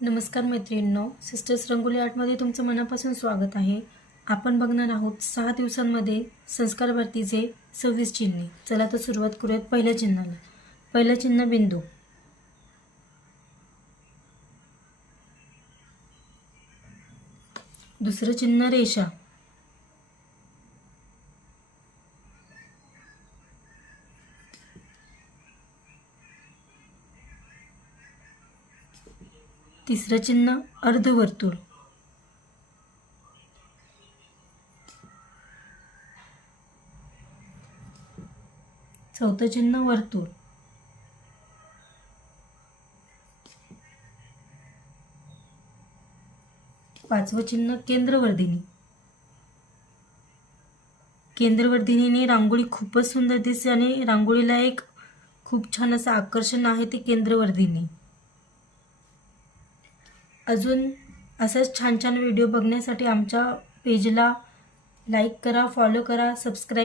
नमस्कार मैत्रिणींनो, सिस्टर्स रंगोली आर्टमध्ये तुमचं मनापासून स्वागत आहे. आपण बघणार आहोत 6 दिवसांमध्ये संस्कार भारतीचे 26 चिन्हे. चला तर सुरुवात करूयात पहिल्या चिन्हाला. पहिलं चिन्ह बिंदू, दुसरं चिन्ह रेषा, तिसरं चिन्ह अर्धवर्तुळ, चौथं चिन्ह वर्तुळ, पाचवं चिन्ह केंद्रवर्धिनी. केंद्रवर्धिनीने रांगोळी खूपच सुंदर दिसते आणि रांगोळीला एक खूप छान असं आकर्षण आहे ते केंद्रवर्धिनी. अजून असंच छान छान व्हिडिओ बघण्यासाठी आमच्या पेजला लाईक करा, फॉलो करा, सबस्क्राईब